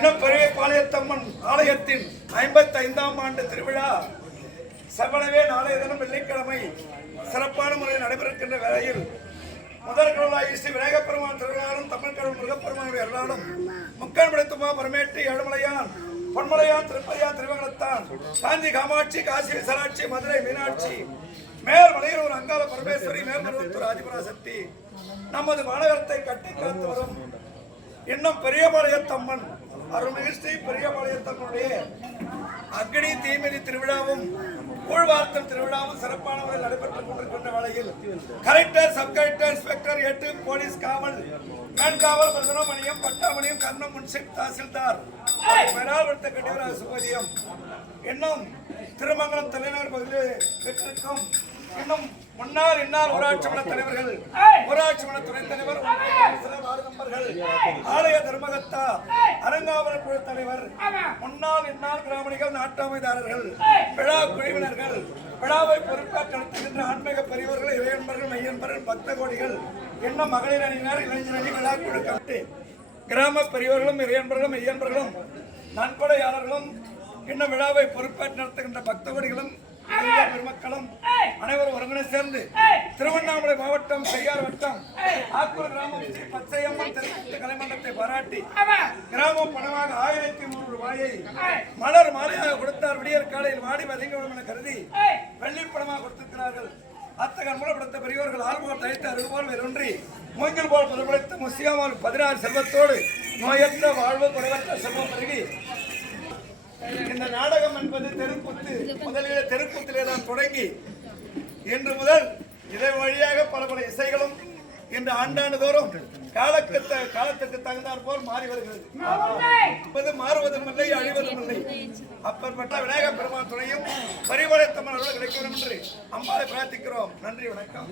இன்னும் பெரிய பாளையத்தம்மன் ஆலயத்தின் 55ஆம் ஆண்டு திருவிழா செவ்வனவே நாளைய தினம் வெள்ளிக்கிழமை சிறப்பான முறையில் நடைபெறுகின்ற வேளையில் முதல் கடவுளாய் ஸ்ரீ விநாயகப் பெருமான் திருவிழாவும் தமிழ் கடவுள் முருகப்பெருமானுடைய அருளாலும் முக்கன் படைத்துமா பரமேற்றி ஏழுமலையான் பொன்மலையான் திருப்பதியான் திருவகலத்தான் காஞ்சி காமாட்சி காசி விசாலாட்சி மதுரை மீனாட்சி மேல்மலையில் ஒரு அங்காள பரமேஸ்வரி மேல்மருவத்தூர் ஆதிபராசக்தி நமது மாநகரத்தை கட்டி காத்து வரும் இன்னும் பெரியபாளையத்தம்மன் அருள்மிகு ஸ்ரீ பெரியபாளையத்தம்மனுடைய அக்னி தீமிதி திருவிழாவும் கூழ்வார்த்தல் திருவிழாவும் சிறப்பான முறையில் நடைபெற்றுக் கொண்டிருக்கின்ற வேளையில் collector sub collector inspector 8 police காவல் மேன்காவல் பிரதமணியம் பட்டாமணியம் கர்ணம் முன்சிப் தாசில்தார் பெறாவிடுத்த கட்டிவராக சுபதியம் இன்னும் திருமங்கலம் தலைநகர் பகுதியில் பெற்றிருக்கும் இன்னும் முன்னாள் இன்னார் ஊராட்சி மன்ற தலைவர்கள் ஊராட்சி மன்ற துணைத் தலைவர் வார்டு மெம்பர்கள் ஆலய தர்மகத்தா அரங்காவலர் குழு தலைவர் முன்னாள் இன்னார் கிராமணிகள் நாட்டாமைதாரர்கள் விழா குழுவினர்கள் விழாவை பொறுப்பேற்று நடத்துகின்ற ஆன்மீக பெரியவர்கள் இறையன்பர்கள் மையன்பர்கள் பக்த கோடிகள் இன்னும் மகளிர் அணியினர் இளைஞர் அணி விழா குழு கமிட்டி கிராம பெரியவர்களும் இறையன்பர்களும் மையன்பர்களும் நன்கொடையாளர்களும் இன்னும் விழாவை பொறுப்பேற்று நடத்துகின்ற பக்த கோடிகளும் பெருமக்களும் அனைவரும் ஒருங்கிணை சேர்ந்து திருவண்ணாமலை மாவட்டம் செய்யார் வட்டம் ஆக்கூர் கிராமம் ஸ்ரீ பச்சையம்மன் தெருக்கூத்து கலைமண்டலத்தை பாராட்டி கிராமம் பணமாக 1300 ரூபாயை மலர் மாலையாக கொடுத்தார். விடியற் காலையில் வாடி வதங்கிவிடும் என கருதி வெள்ளி பணமாக கொடுத்திருக்கிறார்கள். அத்தகன் மூலப்படுத்த பெரியவர்கள் ஆல்போல் தயித்து அருள்போல் வேறொன்றி மூங்கில் போல் புதுப்படுத்த முசியாமல் 16 செல்வத்தோடு நோயற்ற வாழ்வு குறைவற்ற செல்வம் பெருகி இந்த நாடகம் என்பது தெருக்கூத்து முதலில் தெருக்கூத்திலே தான் தொடங்கி இன்று முதல் இதை வழியாக பல இசைகளும் இன்று ஆண்டாண்டுதோறும் காலத்துக்கு தகுந்தாற் போல் மாறி வருகிறது. மாறுவதும் இல்லை அழிவதும் இல்லை. அப்பற்பட்ட விநாயகப் பெருமான் துணையும் பரிபாளையத்தம்மன் அருள் கிடைக்க வேண்டும் என்று அம்பாளை பிரார்த்திக்கிறோம். நன்றி, வணக்கம்.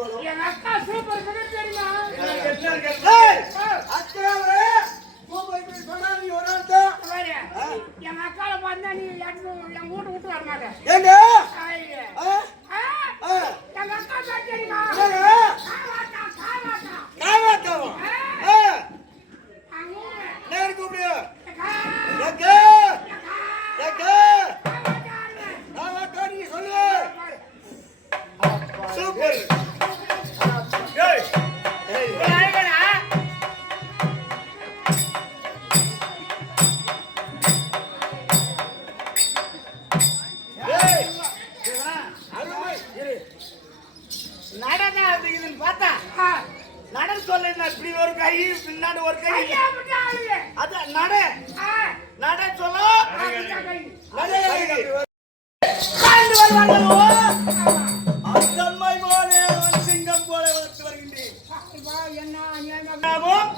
போலும். என் அக்கா சூப்பர் பண்ண தெரியுமா? அக்காவே சூப்பர் இப்படி சொன்னா நீ ஒரு ஆள் தான். பாரு, என் அக்கால பார்த்தா நீ என் வீட்டு விட்டு வர மாட்டேன். ஏங்க ஐயே. ஆ என் அக்கா தான் தெரியுமா? என்னங்க காவாட்டா, காவாட்டா. காவாட்டாவா அங்கே நேர் கூப்பிடு அக்கா, ஏங்க அக்கா, ஏங்க காவாட்டான்னு. காவாட்டா நீ சொல்லு சூப்பர் ஏய் ஏய் அழகடா. ஏய் அருமை இரு நடனா அது இதுன்னு பார்த்தா நட சொல்ல இப்படி ஒரு கை பின்னாடி ஒரு கை ஐயா, அப்படி ஆளுங்க. அது நட நட சொல்ல அதுதான் கை. காண்டு வருவாங்களோ அத்தன்மை போலே அவன் சிங்கம் போல வளர்த்து வருகின்றேன் வா, என்ன என்ன நாமும்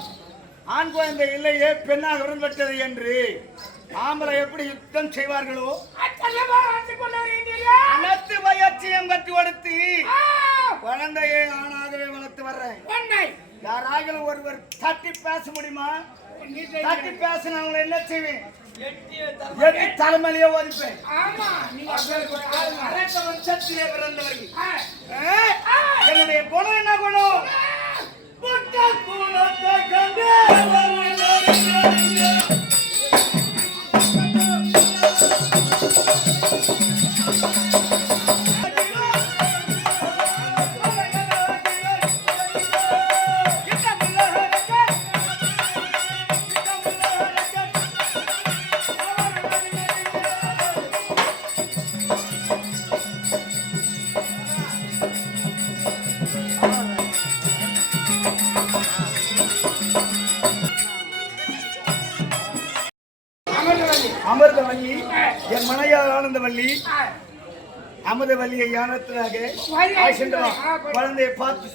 ஆண் குழந்தை இல்லையே பெண்ணாக உடன்பட்டது என்று ஆம்பளை எப்படி யுத்தம் செய்வார்களோ அத்தலமா வந்து கொண்டு வரீங்களா? அனைத்து பயிற்சியும் கட்டி கொடுத்து ஆ, குழந்தையை ஆணாகவே வளர்த்து வர்றேன் உன்னை யாராக ஒருவர் தட்டி பேச முடியுமா நீ தட்டி பேசின அவங்களை என்ன செய்வேன் எட்டி தலைமையிலேயே ஒதுப்பேன் ஆமா, நீ அப்பேற்பட்ட ஆளுங்க. அரச வம்சத்திலே பிறந்தவர்கள் ஆ, என்னுடைய குணம் என்ன குணம் புத்த குணத்தை கண்டு அமிர்தவல்லி என் மனையார் ஆனந்தவல்லி அமிர்தவல்லியை யானத்தினாக குழந்தையை பார்த்து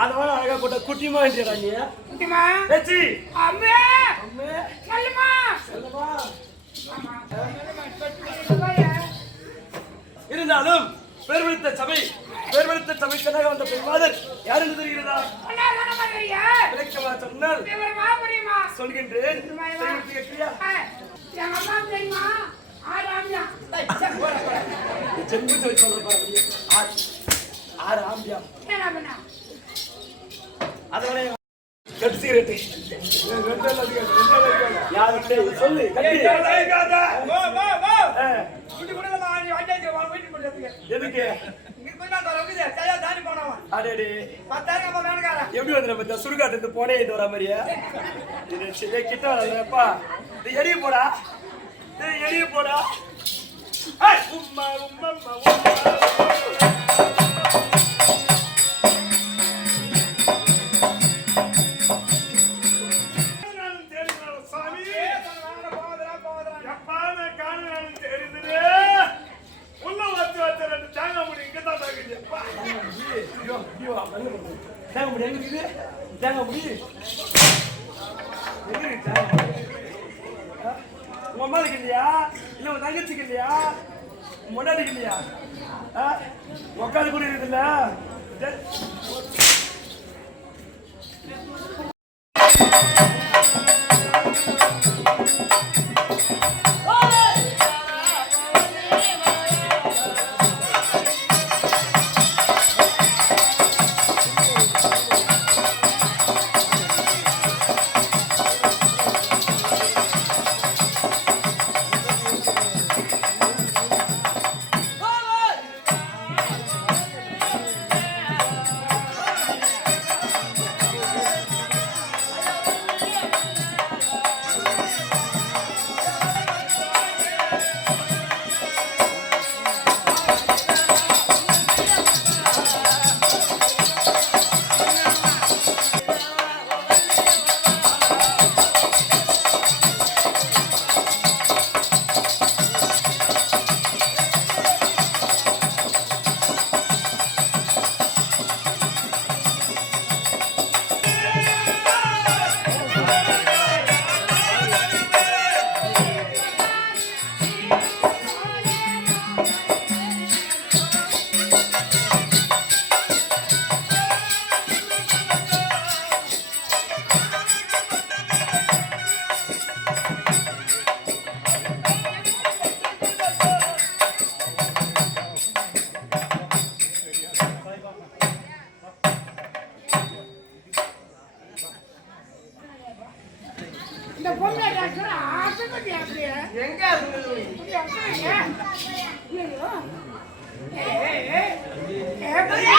அதோட அழகா போட்ட குட்டிமா நீ குட்டிமா, வெச்சி அம்மே, செல்லுமா. செல்லமா ஆமா, சொல்லுயா. இருந்தாலும் பேர்வழித்த சபைக்கனாக வந்த பெருமாதர் யார் என்று தெரிகிறதா அண்ணா, தானே மாதிரியா? விளக்கமா சொன்னால் விவரமா புரியுமா? சொல்கின்றேன் புரியுமா? தெரிவித்து கேட்கிறியா? எங்க அம்மா தெரியுமா? ஆறாமியா. செம்பு சொல்லி சொல்ற ஆறு ஆம்பியா என்ன பண்ணா? அதோட கட் சிகரெட் யார்கிட்ட சொல்லு கட்டி எதுக்கு அடே எப்படி வந்து நம்ம சுடுகாட்டு போனே இது வர மாதிரியா இது கிட்ட வரப்பா இது எரிய போடா எரிய போடா உம்மா உம்மா உங்க அம்மாவுக்கு இல்லையா இல்ல உங்க தங்கச்சிக்கு இல்லையா முன்னாடிக்கு இல்லையா உட்காந்து கூட இருக்குல்ல இல்லையே. எங்க இருந்தது? இப்படி அசைங்க. ஐயோ. புரியா?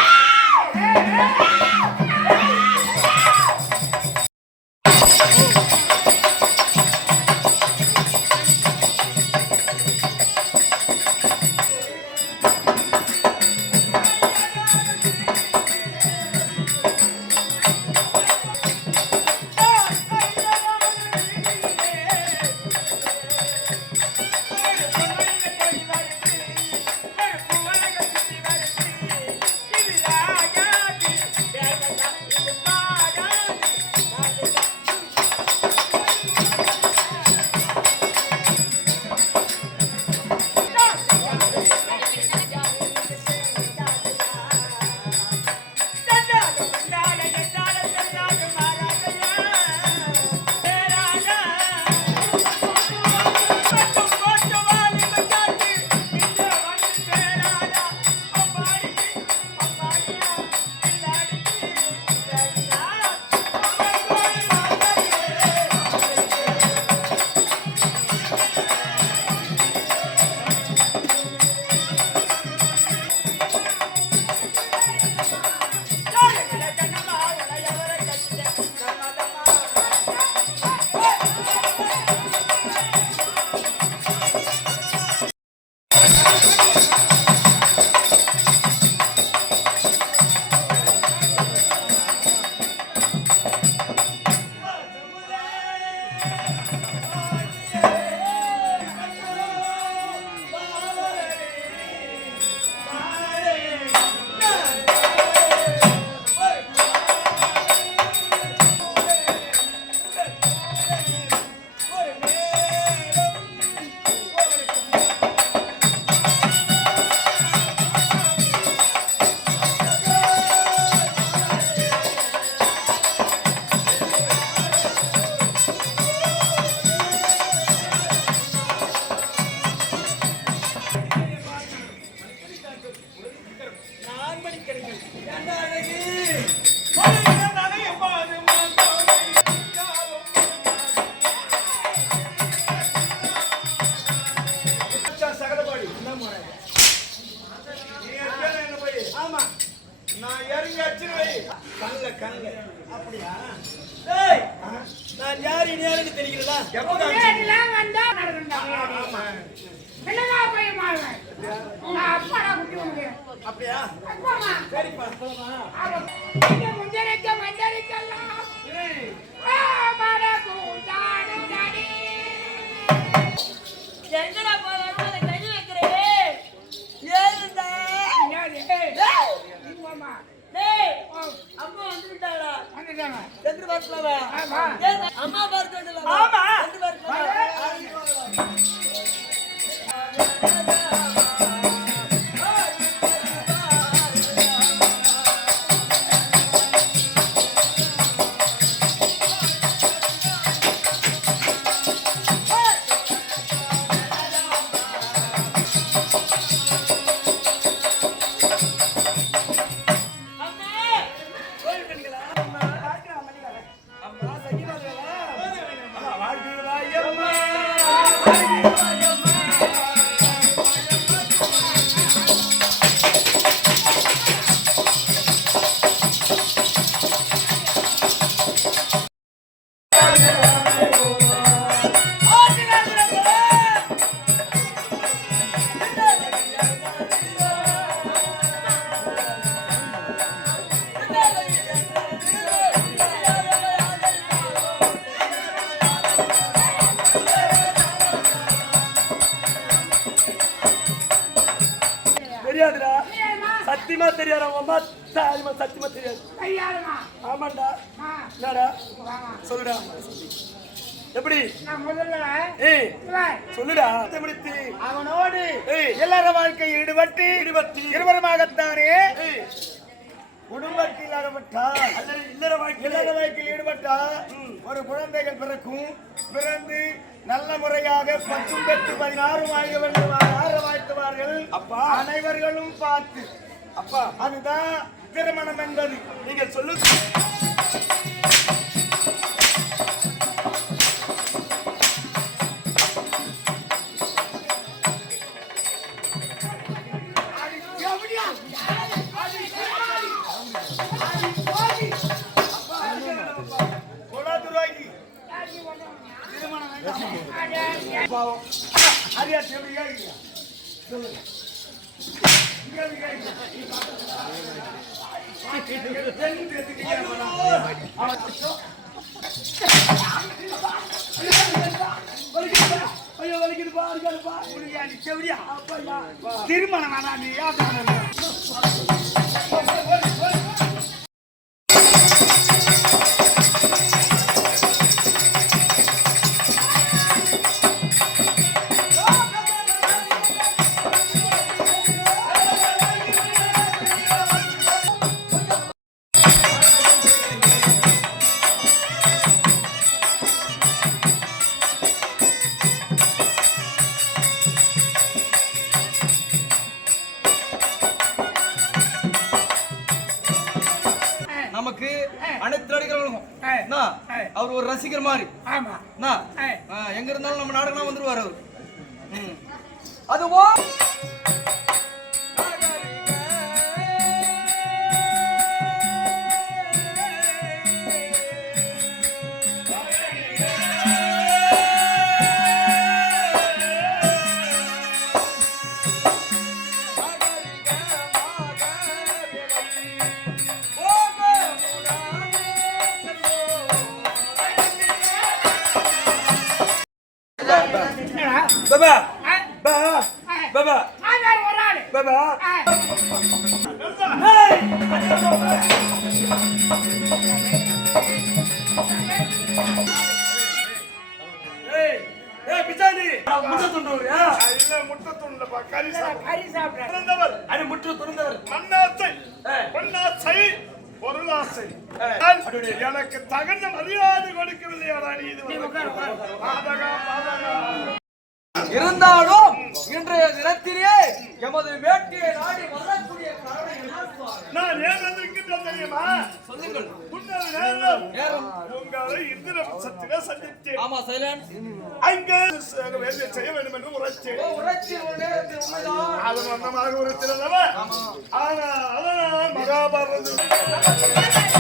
சகலபாடி நீ அடிச்சானே என்ன போய் ஆமா நான் இறங்கி அடிச்சிருவை கண்ணுல அப்படியா? டேய், நான் யாரு யாருன்னு தெரிகிறதா? எப்ப இதெல்லாம் வந்தா நடக்கணும். ஆமா என்னடா பையன் மாறுவேன். நான் அப்பாடா குட்டி உனக்கு. அப்படியா? அப்பாமா. சரிப்பா போமா. அவன் இந்த முந்தரிக்கலாம். ஆ மாட கூட்டாடு டாடி. எங்கடா போறானோ அதை கை வைக்கிறேன். ஏறுடா. என்னது? நீங்கம்மா. டேய், அம்மா வந்துட்டாளா? வந்துட்டாங்க. சென்று வரலாமா? ஆமா. அம்மா பார்த்துடலாம். ஆமா. சென்று வரலாமா? தெரியாதுடா சத்தியமா தெரியாது அவங்க அம்மா தாய்மா சத்தியமா தெரியாது கையாளுமா. ஆமாண்டா ஆ. என்னடா வாங்க. சொல்லுடா எப்படி நான் முதல்ல ஏய் இவன் சொல்லுடா முடித்து அவனோடு ஏய் எல்லார வாழ்க்கையில் ஈடுபட்டு ஈடுபட்டு இருவருமாகத்தானே ஏய் குடும்பத்தில் அகப்பட்டால் அல்லது இல்லற வாழ்க்கையில இல்லற வாழ்க்கையில் ஈடுபட்டா ஒரு குழந்தைகள் பிறக்கும் பிறந்து நல்ல முறையாக 10 பெற்று 16 வாழ்த்துவார்கள் அப்பா. அனைவர்களும் பார்த்து அப்பா அதுதான் திருமணம் என்பது. நீங்க சொல்லு ஹரியா எப்படி கேட்குறியா சொல்லுங்க திருமணம் வேணா நீ நமக்கு அனைத்து நடிகர்களுக்கும் அவர் ஒரு ரசிகர் மாதிரி ஆமா எங்க இருந்தாலும் நம்ம நாடகம் வந்துருவார் அவர் அதுவும் பாபா பாபா ஒரு ஆளு பாபா பிச்சாண்டி முட்டை துண்டூரியா இல்ல முட்டை துண்டுலப்பா கறி கறி சாப்பிடுறேன் துறந்தவர் அது முற்று துறந்தவர் மண்ணாசை பொன்னாசை பொருளாசை எனக்கு தகுந்த மரியாதை கொடுக்கவில்லையாடா நீ இது பாதகா பாதகா இருந்தாலும் இன்றைய தினத்திலே எமது வேட்கையை நாடி வரக்கூடிய நான் ஏன் வந்திருக்கின்றேன் தெரியுமா சொல்லுங்கள் முன்னாள் நேரம் உங்களை இந்திர சத்திர சந்தித்தேன் ஆமா சைலன் அங்கே வேலை செய்ய வேண்டும் என்று உரைத்தேன் உரைச்சி ஒரு நேரத்தில் உண்மைதான் அது வண்ணமாக உரைத்திருந்தவ ஆனா அதனால் மகாபாரதம்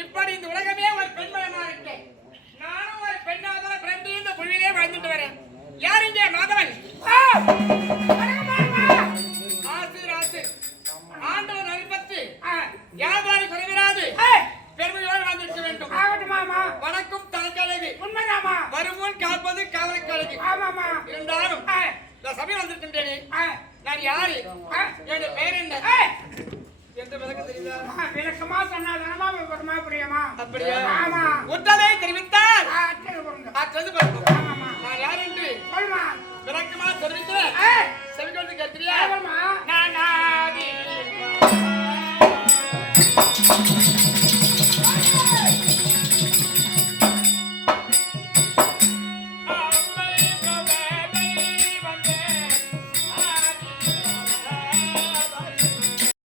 இப்படி இந்த உலகமே ஒரு பெண்மயமா இருக்கு. நானும் ஒரு பெண்ணாக பிறந்து இந்த புள்ளியிலே வாழ்ந்துட்டு வரேன். யார் இங்கே மாதவன்? ஆண்டவன் அனுப்பத்து யாதாரி குறைவிராது பெருமையோடு வந்திருக்க வேண்டும். வணக்கம் தலைக்கழகு உண்மைதாமா. வருமுன் காப்பது காவலக்கழகு ஆமாமா. இருந்தாலும் இந்த சபை வந்திருக்கின்றேனே நான் யாரு, என்னுடைய பெயர் என்ன எந்த விளக்கம் தெரியுதா? விளக்கமா சொன்னாதானமா வருமா புரியுமா? அப்படியா? ஆமா. உத்ததை தெரிவித்தார் அச்சது பாருங்க. ஆமாமா. நான் யார் என்று சொல்லுமா விளக்கமா தெரிவித்தேன். செவிக்கொண்டு கேட்கிறியா? நான்